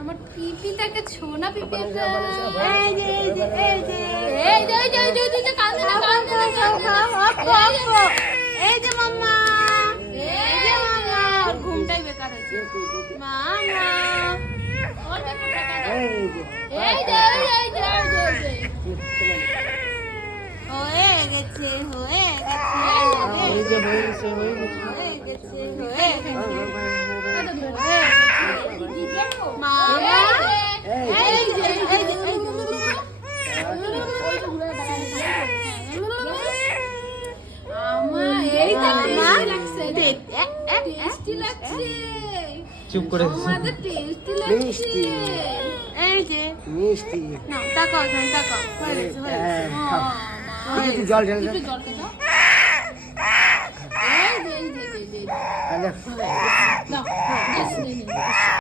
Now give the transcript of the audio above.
আমার পিপিটাকে ছোনা পিপিটা এই যে এই যে এই যে এই যে এই যে এই যে এই যে কাঁদে না কাঁদে না এই যে মাম্মা এই যে মামা ওর ঘুমটাই বেকার হয়েছে মামা ওর বেকার এই যে এই যে এই যে হয়ে গেছে হয়ে গেছে হয়ে গেছে মামা এই যে এই যে এই যে চুপ করে মিষ্টি এই যে মিষ্টি না তাকাও তাকাও হয়ে গেছে হয়ে গেছে একটু জল ঢেলে একটু দাও। জল খেতে এই যে এই যে এই যে তাহলে দাও